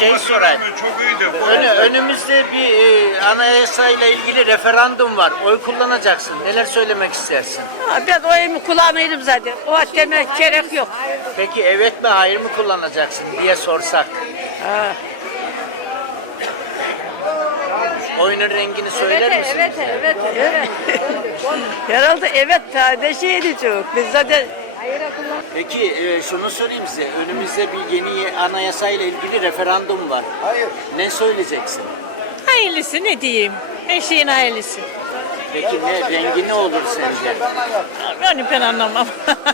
şey sorayım. Çok iyiydi. Önü, önümüzde bir e, anayasayla ilgili referandum var. Oy kullanacaksın. Neler söylemek istersin? Ha, Ben oyumu kullanmaydım zaten. O demek gerek yok. Peki evet mi hayır mı kullanacaksın diye sorsak. Ha. Oyunun rengini söyler misin? evet, evet, evet. Herhalde evet tane şeydi çok. Biz zaten Peki e, şunu sorayım size. Önümüzde bir yeni anayasayla ilgili referandum var. Hayır. Ne söyleyeceksin? Hayırlısı ne diyeyim? Her şeyin hayırlısı. Peki ne rengi ne olur sence? Onu ben anlamam.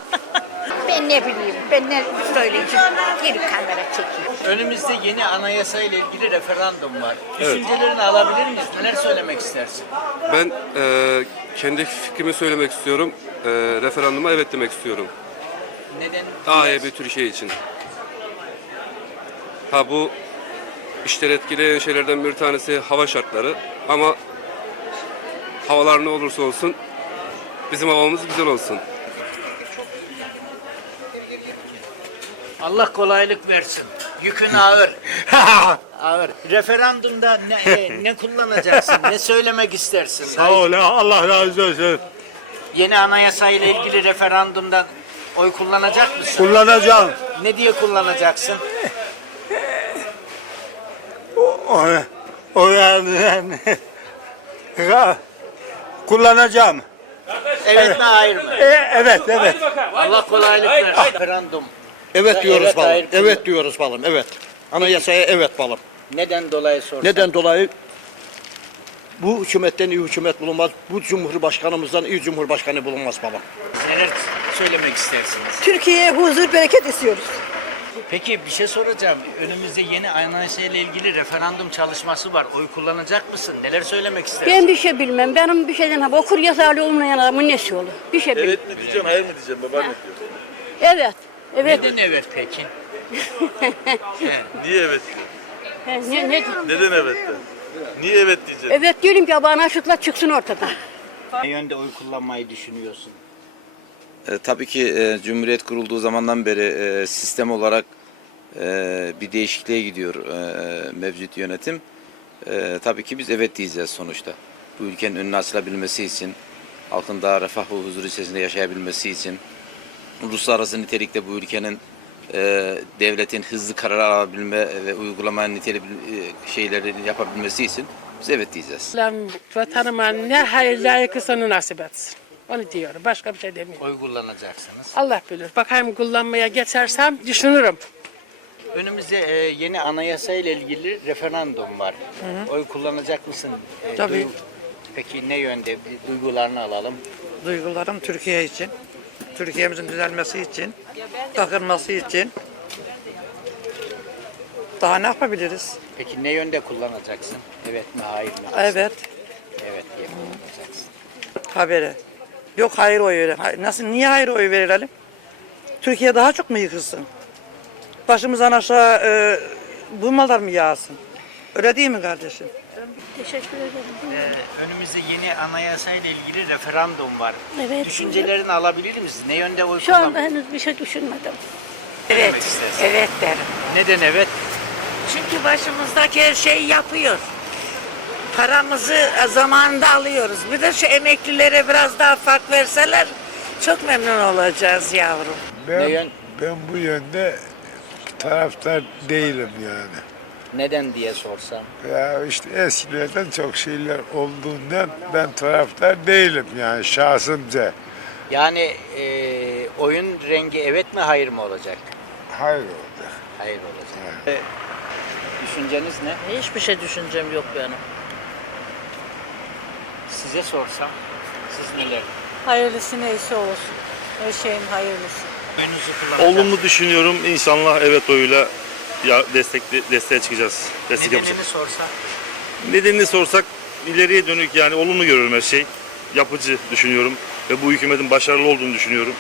Ben ne bileyim, ben ne söyleyeceğim. Geri kamera çekeyim. Önümüzde yeni anayasayla ilgili referandum var. Düşüncelerini alabilir miyiz? Neler söylemek istersin? Ben e, kendi fikrimi söylemek istiyorum. E, referanduma evet demek istiyorum. Neden? A, E, B tür şey için. Ha bu işleri etkileyen şeylerden bir tanesi hava şartları. Ama havalar ne olursa olsun bizim havamız güzel olsun. Allah kolaylık versin. Yükün ağır. ağır. Referandumda ne, e, ne kullanacaksın? ne söylemek istersin? Sağ ol Allah razı olsun. Yeni anayasayla ilgili referandumda oy kullanacak mısın? Kullanacağım. Ne diye kullanacaksın? O, o yani. Ya, kullanacağım. Evet mi hayır mı? E, evet, evet. Allah kolaylık versin. Referandum. Evet diyoruz Evet, balım. hayır. Evet diyoruz balım. Evet. Anayasaya evet balım. Neden dolayı sorsan? Neden dolayı? Bu hükümetten iyi hükümet bulunmaz. Bu cumhurbaşkanımızdan iyi cumhurbaşkanı bulunmaz balım. Neler söylemek istersiniz? Türkiye'ye huzur bereket istiyoruz. Peki bir şey soracağım. Önümüzde yeni anayasayla ilgili referandum çalışması var. Oy kullanacak mısın? Neler söylemek istersin? Ben bir şey bilmem. Benim bir şeyden haber. Okur yazarlı olmayan adamın nesi olur? Bir şey bilmem. Evet mi diyeceğim, hayır mı diyeceğim babaanne? Evet. Evet. Neden evet peki? Niye evet? He, ne, ne, Neden evet de? Niye evet diyeceksin? evet diyelim ki bana şıkla çıksın ortadan. Ne yönde oy kullanmayı düşünüyorsun? E, tabii ki e, Cumhuriyet kurulduğu zamandan beri e, sistem olarak e, bir değişikliğe gidiyor e, mevcut yönetim. E, tabii ki biz evet diyeceğiz sonuçta. Bu ülkenin önüne açılabilmesi için, halkın daha refah ve huzur içerisinde yaşayabilmesi için, uluslararası nitelikte bu ülkenin e, devletin hızlı karar alabilme ve uygulama nitelik e, şeyleri yapabilmesi için biz evet diyeceğiz. Vatanıma ne hayır layıkıysa onu nasip etsin. Onu diyorum. Başka bir şey demiyorum. Oy kullanacaksınız. Allah bilir. Bakayım kullanmaya geçersem düşünürüm. Önümüzde e, yeni anayasayla ilgili referandum var. Oy kullanacak mısın? E, Tabii. Peki ne yönde? Duygularını alalım. duygularım Türkiye için, Türkiye'mizin düzelmesi için, takılması için. Daha ne yapabiliriz? Peki ne yönde kullanacaksın? Evet mi hayır mı? Evet, Evet diye kullanacaksın. habere. Yok hayır oy verelim. Nasıl, niye hayır oy verelim? Türkiye daha çok mu yıkılsın? Başımızdan aşağı e, bu mallar mı yağsın? Öyle değil mi kardeşim? Teşekkür ederim. Ee, önümüzde yeni anayasayla ilgili referandum var. Evet. Düşüncelerini alabilir miyiz? Ne yönde oy Şu anda henüz bir şey düşünmedim. demek istersin? Evet derim. Neden evet? Çünkü başımızdaki her şeyi yapıyor. Paramızı zamanında alıyoruz. Bir de şu emeklilere biraz daha fark verseler çok memnun olacağız yavrum. Ne Ben, yön? ben bu yönde taraftar değilim yani. Neden diye sorsam. Ya işte eskilerden çok şeyler olduğundan ben taraftar değilim yani şahsımca. Yani e, oyun rengi evet mi hayır mı olacak? Hayır oldu. Hayır olacak. E, düşünceniz ne? Hiçbir şey düşüncem yok benim. Size sorsam siz neler? Hayırlısı neyse olsun. Her şeyin hayırlısı. Oyunuzu kullanacak. Olumlu düşünüyorum. İnşallah evet oyuyla ya destek desteğe çıkacağız. Destek yapacağız. Nedenini sorsam. Nedenini sorsak ileriye dönük yani olumlu görüyorum her şey. Yapıcı düşünüyorum ve bu hükümetin başarılı olduğunu düşünüyorum.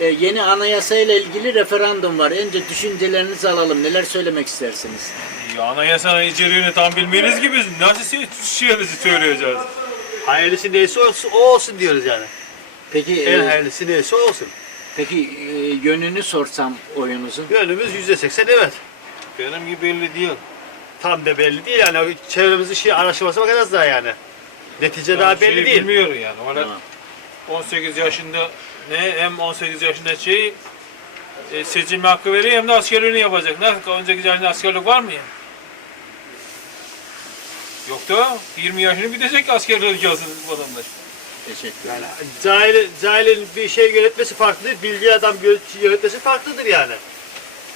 E, yeni anayasayla ilgili referandum var. Önce düşüncelerinizi alalım. Neler söylemek istersiniz? Ya anayasanın içeriğini tam bilmeyiz ki biz nasıl şey söyleyeceğiz? Hayırlısı neyse olsun, o olsun diyoruz yani. Peki e, hayırlısı neyse olsun. peki e, yönünü sorsam oyunuzun. Yönümüz yüzde seksen evet. Benim gibi belli değil. Tam da belli değil yani çevremizin şey araştırması bakacağız daha yani. Netice daha Yani belli şeyi değil. Bilmiyor yani. Öyle 18 yaşında ne hem 18 yaşında şey e, seçilme hakkı veriyor hem de askerliğini yapacak. Ne 18 yaşında askerlik var mı ya? Yok da 20 yaşını bitecek ki askerlik yazsın vatandaş. Teşekkürler. Cahil, cahilin bir şey yönetmesi farklıdır, bilgi adam yönetmesi farklıdır yani.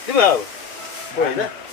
Değil mi abi? これね。